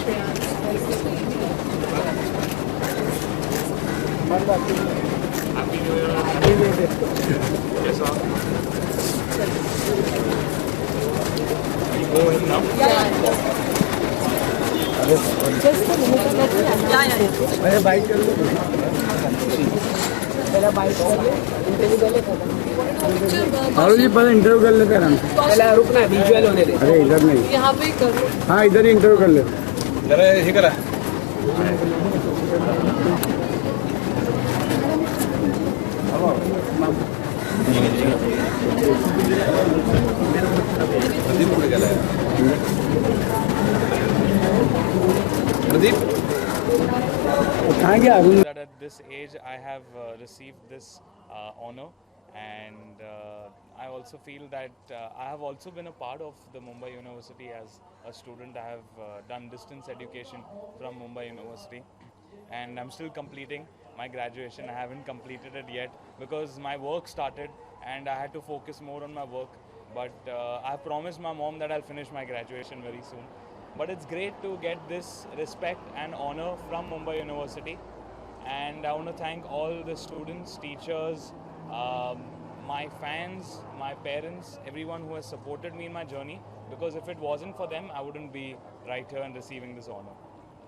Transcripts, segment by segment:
Shreyans. Happy New Year. Happy New Year. Yes, sir. Are you going now? Just a minute. अरे bike कर लो मेरा bike interview कर लेता हारू जी पहले इंटरव्यू कर लेते हैं पहले रुकना है विजुअल होने दे अरे इधर नहीं यहाँ पे करो हाँ इधर ही इंटरव्यू कर ले जरा ये करा That at this age I have received this honor, and I also feel that I have also been a part of the Mumbai University as a student. I have done distance education from Mumbai University, and I'm still completing my graduation. I haven't completed it yet because my work started and I had to focus more on my work. But I promised my mom that I'll finish my graduation very soon. But it's great to get this respect and honor from Mumbai University. And I want to thank all the students, teachers, my fans, my parents, everyone who has supported me in my journey. Because if it wasn't for them, I wouldn't be right here and receiving this honor.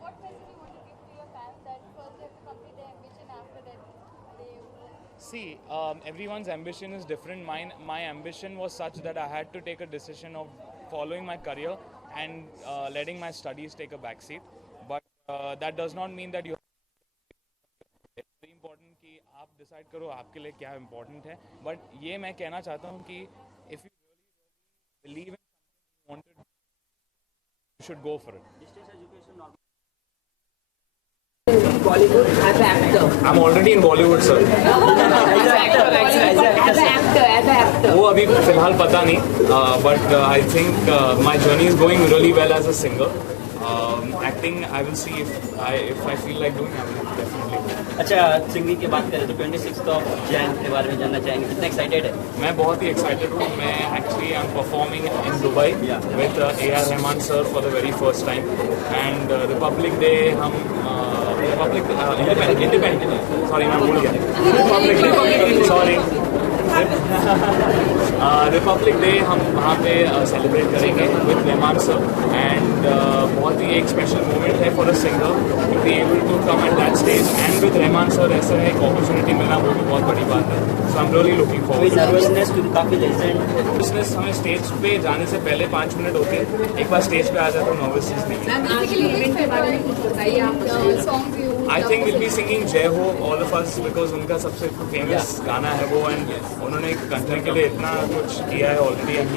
What message you want to give to your fans that first they have to complete their ambition, after that they will... See, everyone's ambition is different. My ambition was such that I had to take a decision of following my career and letting my studies take a backseat. But that does not mean that you. It's very important कि आप decide करो आपके लिए क्या important है. But ये मैं कहना चाहता हूँ कि if you really believe in something you wanted, you should go for it. Bollywood as an actor. I'm already in Bollywood, sir. As an actor. वो अभी फिलहाल पता नहीं, but I think my journey is going really well as a singer. Acting, I will see if I feel like doing, I will definitely do. अच्छा, singing की बात करें तो 26th of Jan के बारे में जानना चाहेंगे, कितना एक्साइटेड है? मैं बहुत ही एक्साइटेड हूँ. मैं actually I am performing in Dubai with A.R. Rahman sir for the very first time. And Republic day हम इंडिपेंडेंट सॉरी मैं भूल गया सॉरी रिपब्लिक डे हम वहाँ पे सेलिब्रेट करेंगे विद रहमान सर. एंड बहुत ही एक स्पेशल मोमेंट है for a singer to be able to come at that stage and with Rahman sir ऐसा एक अपॉर्चुनिटी मिलना वो भी बहुत बड़ी बात है. So I am really looking forward. Nervousness क्योंकि काफ़ी लेजेंड नर्वसनेस हमें स्टेज पे जाने से पहले 5 मिनट होते हैं. एक बार स्टेज पे आ जाए तो नर्वसनेस नहीं है. I think we'll be singing Jai Ho, all of us, because उनका सबसे फेमस गाना है वो. एंड उन्होंने कंट्री के लिए इतना कुछ किया है already. And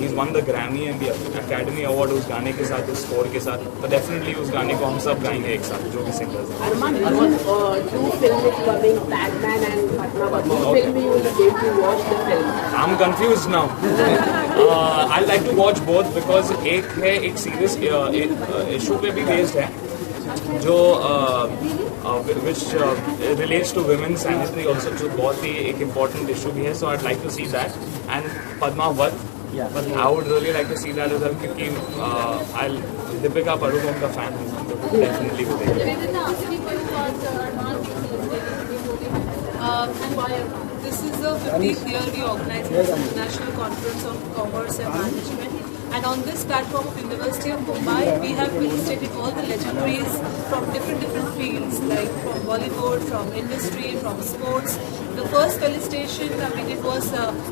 he's won the Grammy and the Academy Award उस गाने के साथ, उस स्कोर के साथ. तो डेफिनेटली उस गाने को हम सब गाएंगे एक साथ जो भी सिंगर्स हैं. Two films coming, Batman and Padmavat. Which film you will be able to watch the film? I'm confused now. I like to watch both because एक है एक सीरियस इशू पे भी बेस्ड है जो which relates to women's sanitary also, जो बहुत ही एक important issue भी है. So I'd like to see that. And Padmavat, I would really like to see that as well क्योंकि दीपिका पादुकोण का fan हूँ तो definitely वो देखेंगे. This is the 50th year we organize this International Conference on Commerce and Management. And on this platform of University of Mumbai, we have felicitated all the legendaries from different fields, like from Bollywood, from industry, from sports. The first felicitation that we did was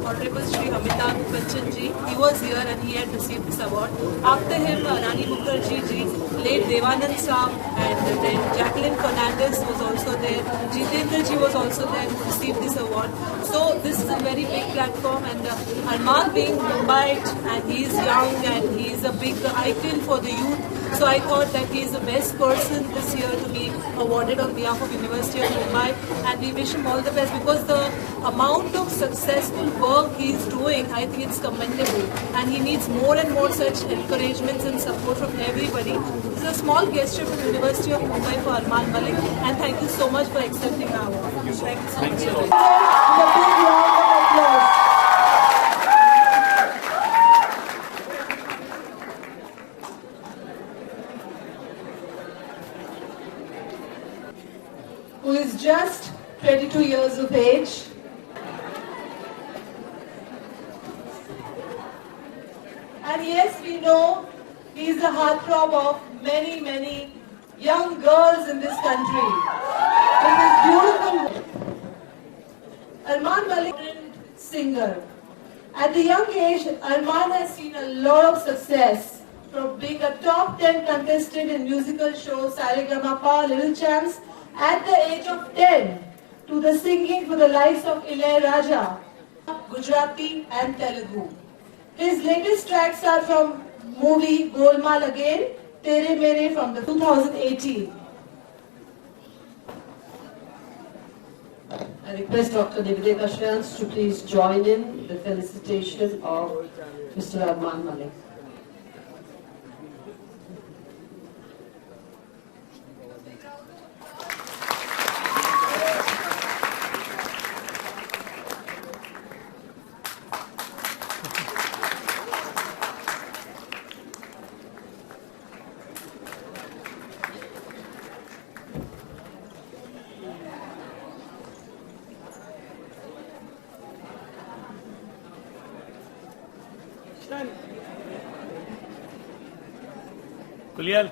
Honorable Shri Amitabh Bachchan ji. He was here and he had received this award. After him, Rani Mukherjee ji, late Devanand Saab, and then Jacqueline Fernandez was also there. Jitendra ji was also there to receive this award. So this is a very big platform, and Arman being Mumbaite and he is young and he is a big icon for the youth. So I thought that he is the best person this year to be awarded on behalf of University of Mumbai, and we wish him all the best because the amount of successful work he is doing, I think it's commendable, and he needs more and more such encouragements and support from everybody. This is a small gesture from University of Mumbai for Arman Malik, and thank you so much for accepting our award. Thank you so much. 22 years of age. And yes, we know he is the heartthrob of many, many young girls in this country. With his beautiful Armaan Malik, singer. At the young age, Armaan has seen a lot of success, from being a top 10 contestant in musical shows Saregama, Little Champs, at the age of 10, to the singing for the likes of Ilaiyaraaja, Gujarati and Telugu. His latest tracks are from movie Golmaal Again, Tere Mere from the 2018. I request Dr. Nivedita Shreyans to please join in the felicitation of Mr. Armaan Malik. Kulial.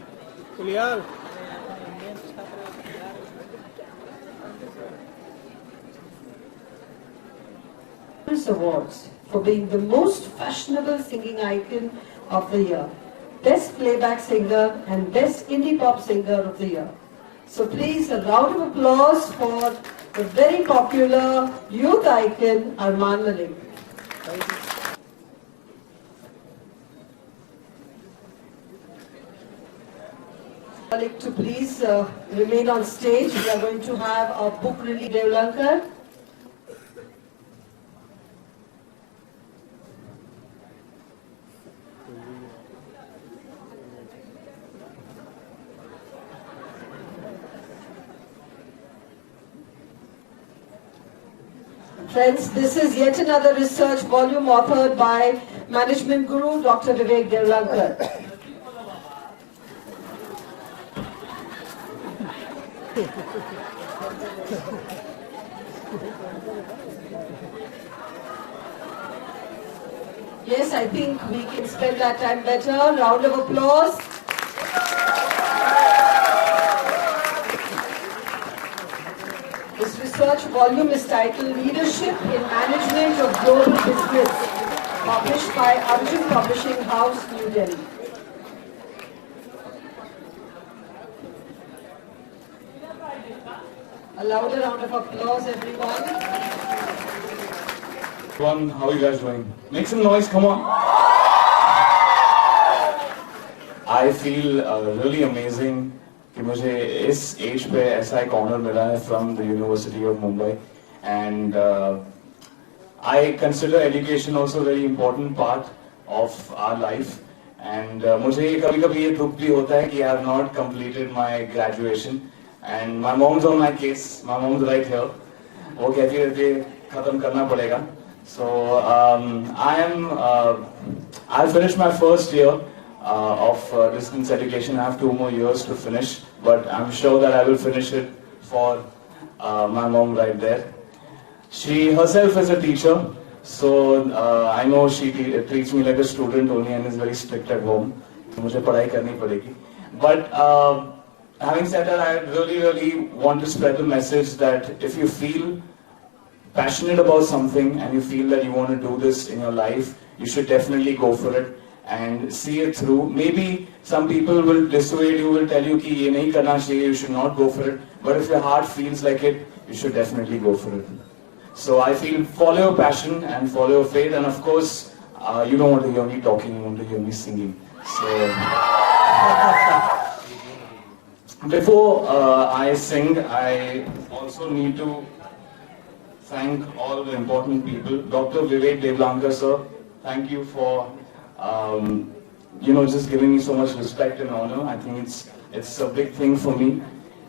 Kulial. Awards for being the most fashionable singing icon of the year, best playback singer and best indie pop singer of the year. So please, a round of applause for the very popular youth icon Armaan Malik. Malik to please remain on stage. We are going to have a book release. Devlankar. Friends, this is yet another research volume authored by Management Guru Dr. Vivek Devlankar. Yes, I think we can spend that time better. Round of applause. This research volume is titled Leadership in Management of Global Business, published by Arjun Publishing House, New Delhi. A louder round of applause, everyone. Everyone, how are you guys doing? Make some noise, come on. I feel really amazing कि मुझे इस as पे ऐसा एक honour मिला है from the University of Mumbai, and I consider education also a very important part of our life. And मुझे कभी-कभी ये दुख भी होता है कि I have not completed my graduation, and my mom's on my case. My mom's right here. वो कहती रहती है खत्म करना पड़ेगा. So I finished my first year of distance education. I have 2 more years to finish, but I'm sure that I will finish it for my mom right there. She herself is a teacher, so I know she treats me like a student only and is very strict at home. मुझे पढ़ाई करनी पड़ेगी. But having said that, I really want to spread the message that if you feel passionate about something and you feel that you want to do this in your life, you should definitely go for it and see it through. Maybe some people will dissuade you, will tell you कि ये नहीं करना चाहिए, you should not go for it. But if your heart feels like it, you should definitely go for it. So I feel follow your passion and follow your faith, and of course, you don't want to hear me talking, you want to hear me singing. So before I sing, I also need to thank all the important people. Dr. Vivek Devlankar, sir, thank you for just giving me so much respect and honor. I think it's a big thing for me.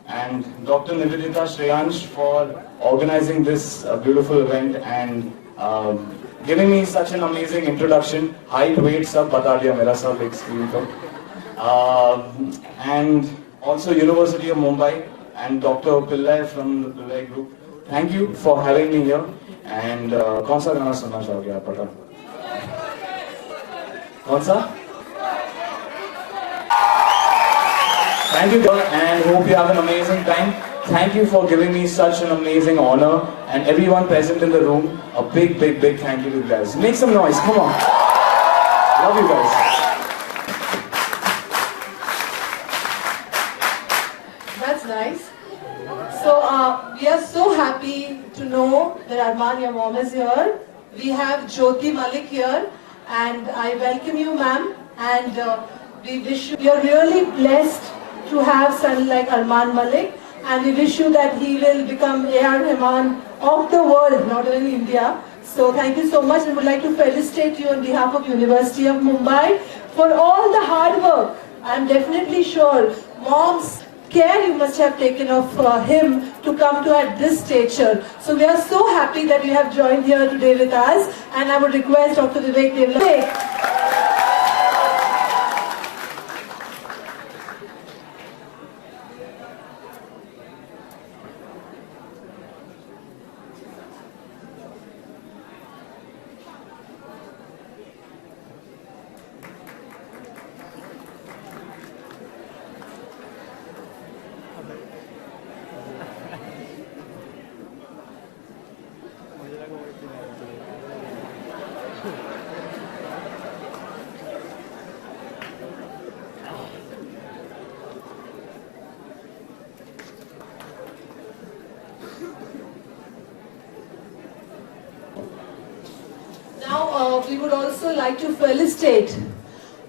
And Dr. Nivedita Shreyans for organizing this beautiful event and giving me such an amazing introduction. Height, weight, sab bata diya mera sab big screen per. And also University of Mumbai and Dr. Pillai from the Pillai group. thank you for having me here. And कौन सा गाना सुनना चाहोगे आप पता? कौन सा? Thank you and hope you have an amazing time. Thank you for giving me such an amazing honor, and everyone present in the room, a big thank you to you guys. Make some noise, come on. Love you guys. That's nice. So we are so happy to know that Arman, your mom, is here. We have Jyoti Malik here, and I welcome you, ma'am. And we wish you're really blessed to have son like Arman Malik, and we wish you that he will become A.R. Rahman of the world, not only India. So thank you so much, and would like to felicitate you on behalf of University of Mumbai for all the hard work. I'm definitely sure mom's care you must have taken of him to come to at this stature. So we are so happy that you have joined here today with us, and I would request Dr. Vivek Devla. Now we would also like to felicitate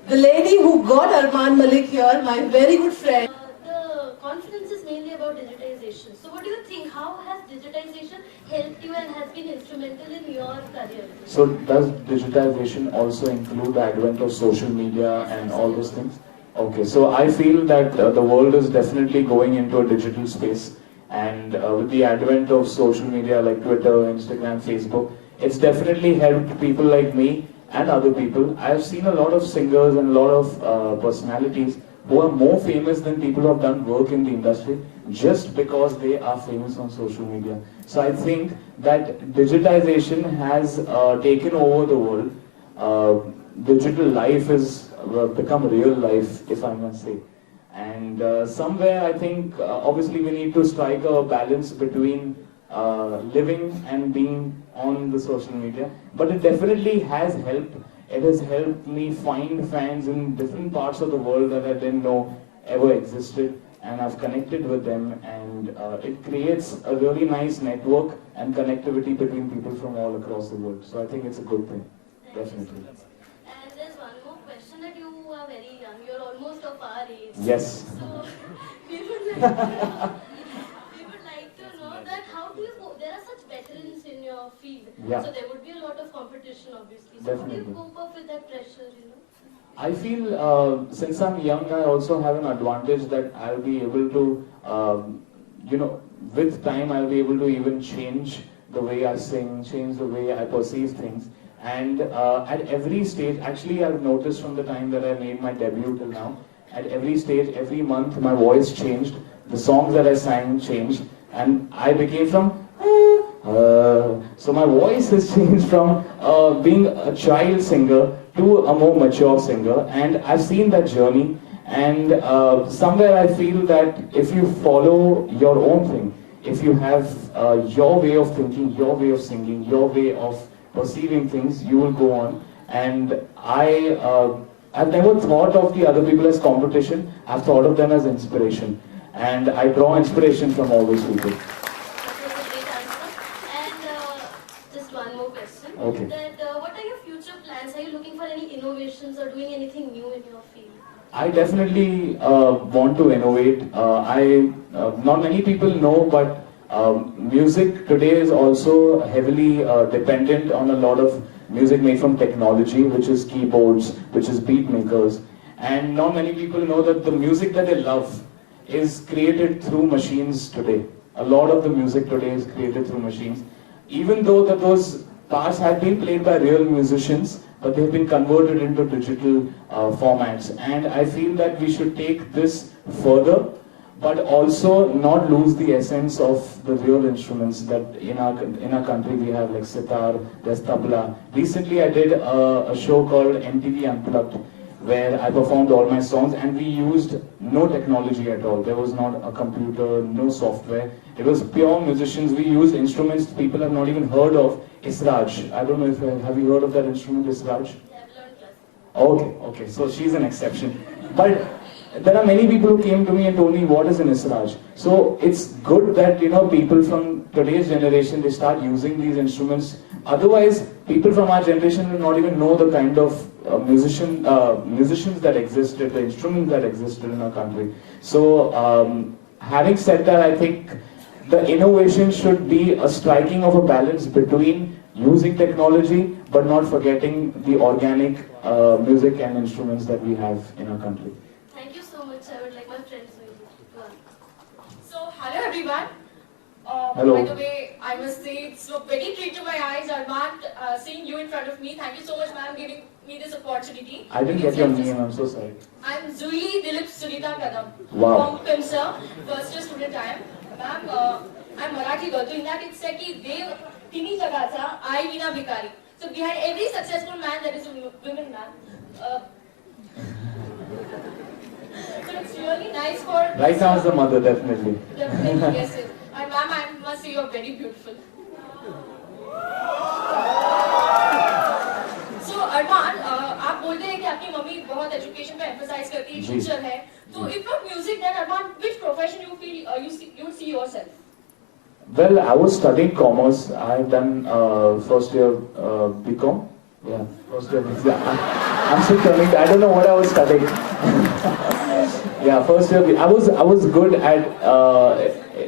the lady who got Arman Malik here, my very good friend. The conference is mainly about digitization. So what do you think? How has digitization helped you and has been instrumental in your career? So does digitization also include the advent of social media and all those things? Okay, so I feel that the world is definitely going into a digital space, and with the advent of social media like Twitter, Instagram, Facebook, it's definitely helped people like me and other people. I've seen a lot of singers and a lot of personalities who are more famous than people who have done work in the industry just because they are famous on social media. So I think that digitization has taken over the world. Digital life has become real life, if I must say. And somewhere I think obviously we need to strike a balance between living and being on the social media, but it definitely has helped. It has helped me find fans in different parts of the world that I didn't know ever existed, and I've connected with them, and it creates a really nice network and connectivity between people from all across the world. So I think it's a good thing, definitely. And there's one more question, that you are very young. You're almost of our age. Yes. So we would like to know that how do you cope? There are such veterans in your field, Yeah. so there would be a lot of competition, obviously. So Definitely. how do you cope up with that pressure? I feel since I'm young, I also have an advantage that I'll be able to, with time I'll be able to even change the way I sing, change the way I perceive things. And at every stage, actually I've noticed from the time that I made my debut till now, at every stage, every month, my voice changed, the songs that I sang changed, and I became from so my voice has changed from being a child singer to a more mature singer, and I've seen that journey, and somewhere I feel that if you follow your own thing, if you have your way of thinking, your way of singing, your way of perceiving things, you will go on. And I've never thought of the other people as competition, I've thought of them as inspiration, and I draw inspiration from all those people. Okay. That, what are your future plans? Are you looking for any innovations or doing anything new in your field? I definitely want to innovate. Not many people know, but music today is also heavily dependent on a lot of music made from technology, which is keyboards, which is beat makers. And not many people know that the music that they love is created through machines today. A lot of the music today is created through machines. Even though that those parts have been played by real musicians, but they've been converted into digital formats. And I feel that we should take this further. but also not lose the essence of the real instruments that in our country we have, like sitar, there's tabla. Recently I did a show called MTV Unplugged, where I performed all my songs, and we used no technology at all. There was not a computer, no software. It was pure musicians. We used instruments people have not even heard of. Israj. I don't know if have you heard of that instrument, Israj? Okay, so she's an exception. But there are many people who came to me and told me what is an Israj. So it's good that people from today's generation, they start using these instruments. Otherwise, people from our generation will not even know the kind of musicians that existed, the instruments that existed in our country. So having said that, I think the innovation should be a striking of a balance between using technology but not forgetting the organic music and instruments that we have in our country. Thank you so much. I would like my friends to ask. So, hello everyone. Hello. By the way, I must say it's a very treat to my eyes, Armand, seeing you in front of me. Thank you so much, ma'am, giving me this opportunity. I didn't get your name, I'm so sorry. I'm Zuli Dilip Sunita Kadam Wow. from PIMSA, first year student I am. Ma'am, I'm Marathi girl, so in that it's like Dev Tini Jagacha, I Veena Bhikari. So behind every successful man there is a woman, ma'am. So it's really nice for... Right now is the mother, definitely. Definitely, yes, yes. And ma'am, I must say you're very beautiful. So Arman, आप बोलते हैं कि आपकी mummy बहुत education पे emphasise करती है, teacher है. So if not music, then Arman, which profession you feel you would see yourself? Well, I was studying commerce. I had done first year BCom. Yeah, first year. I'm still turning. I don't know what I was studying. Yeah, first year. I was good at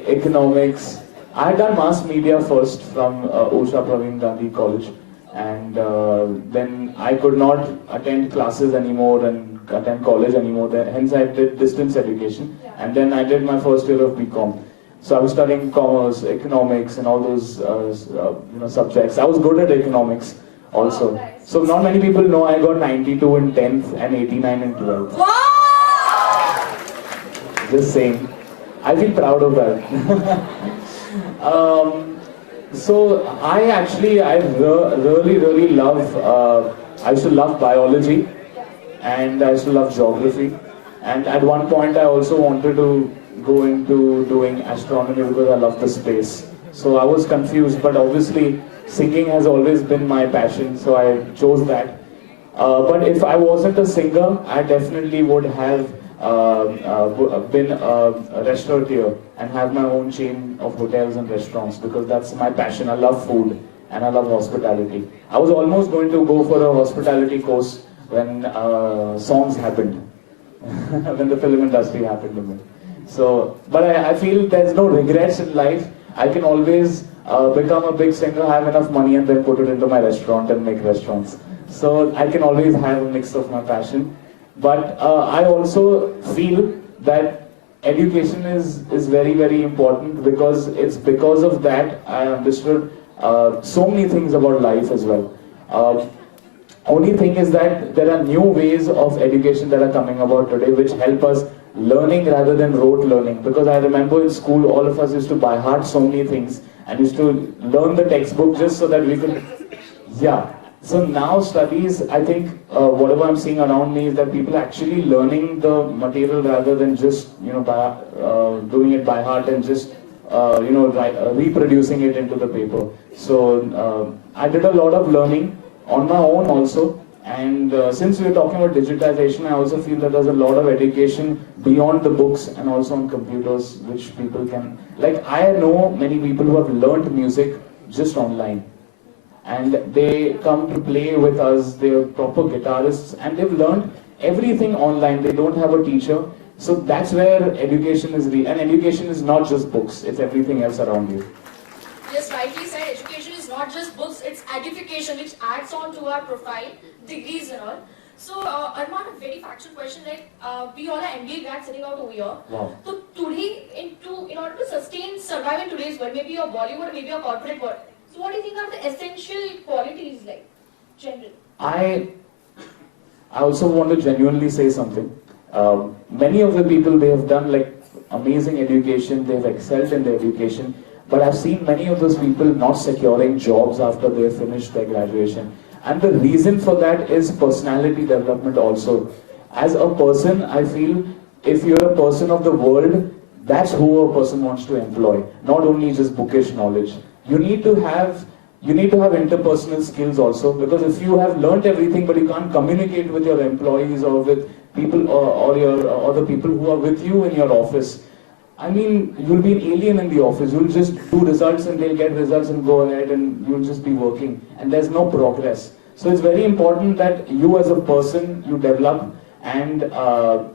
economics. I had done mass media first from Usha Praveen Gandhi College, and then I could not attend classes anymore and attend college anymore. Hence, I did distance education, and then I did my first year of BCom. So I was studying commerce, economics, and all those subjects. I was good at economics also. Oh, nice. So not many people know I got 92 in 10th and 89 in 12th. Wow! Just saying. I feel proud of that. So I really love, I used to love biology, and I used to love geography. And at one point I also wanted to go into doing astronomy because I love the space. So I was confused, but obviously singing has always been my passion, so I chose that. But if I wasn't a singer, I definitely would have been a restaurateur and have my own chain of hotels and restaurants, because that's my passion. I love food and I love hospitality. I was almost going to go for a hospitality course when songs happened, when the film industry happened to me. So, but I feel there's no regrets in life. I can always become a big singer, have enough money, and then put it into my restaurant and make restaurants. So I can always have a mix of my passion. But I also feel that education is very, very important, because it's because of that I understood so many things about life as well. Only thing is that there are new ways of education that are coming about today which help us learning rather than rote learning. Because I remember in school all of us used to by heart so many things and used to learn the textbook just so that we could, yeah. So now studies, I think whatever I'm seeing around me is that people are actually learning the material rather than just doing it by heart and just reproducing it into the paper. So I did a lot of learning on my own also, and since we're talking about digitization, I also feel that there's a lot of education beyond the books and also on computers which people can, like I know many people who have learned music just online. And they come to play with us, they're proper guitarists, and they've learned everything online. They don't have a teacher. So that's where education is and education is not just books, it's everything else around you. Yes, rightly said, education is not just books, it's edification which adds on to our profile, degrees and all. So, Arman, a very factual question, like we all are MBA grads sitting out over here. Wow. So today, in order to survive in today's world, maybe a Bollywood, maybe a corporate world, so what do you think are the essential qualities, like, general? I also want to genuinely say something. Many of the people, they have done, like, amazing education, they've excelled in their education, but I've seen many of those people not securing jobs after they finish their graduation. And the reason for that is personality development also. As a person, I feel if you're a person of the world, that's who a person wants to employ, not only just bookish knowledge. You need to have interpersonal skills also, because if you have learnt everything but you can't communicate with your employees or with people or the people who are with you in your office, I mean, you'll be an alien in the office. You'll just do results and they'll get results and go ahead and you'll just be working and there's no progress. So it's very important that you as a person, you develop, and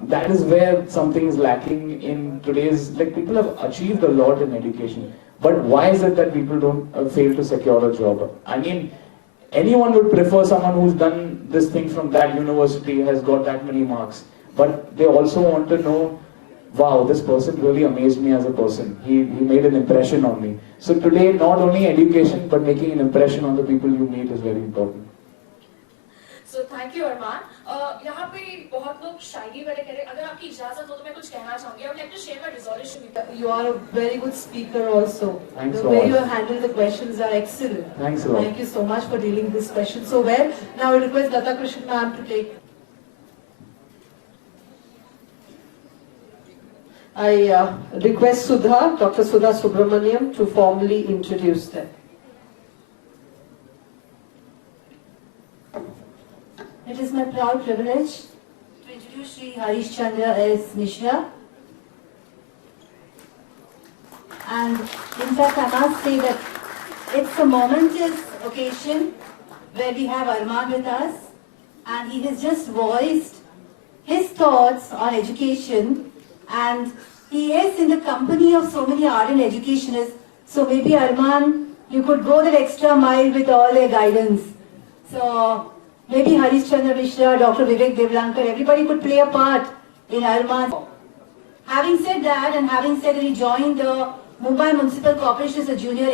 that is where something is lacking in today's, like, people have achieved a lot in education. But why is it that people don't fail to secure a job? I mean, anyone would prefer someone who's done this thing from that university, has got that many marks. But they also want to know, wow, this person really amazed me as a person. He made an impression on me. So today, not only education, but making an impression on the people you meet is very important. So thank you, Arman. यहाँ पे बहुत लोग शायरी वाले कह रहे हैं, अगर आपकी इजाजत हो तो मैं कुछ कहना चाहूँगी. I would like to share my resolution with you. You are a very good speaker also. Thanks the so way much. you have handled the questions are excellent. Thanks a lot. Thank you so much for dealing with this question so well. Now I request Lata Krishnan ma'am to take. I request Sudha, Dr. Sudha Subramaniam, to formally introduce them. It is my proud privilege to introduce Sri Harish Chandra S. Mishra. And in fact, I must say that it's a momentous occasion where we have Arman with us, and he has just voiced his thoughts on education, and he is in the company of so many ardent educationists. So maybe Arman, you could go that extra mile with all their guidance. So maybe Harish Chandra Mishra, Dr. Vivek Devlankar, everybody could play a part in Arman. Having said that, and having said that he joined the Mumbai Municipal Corporation as a junior.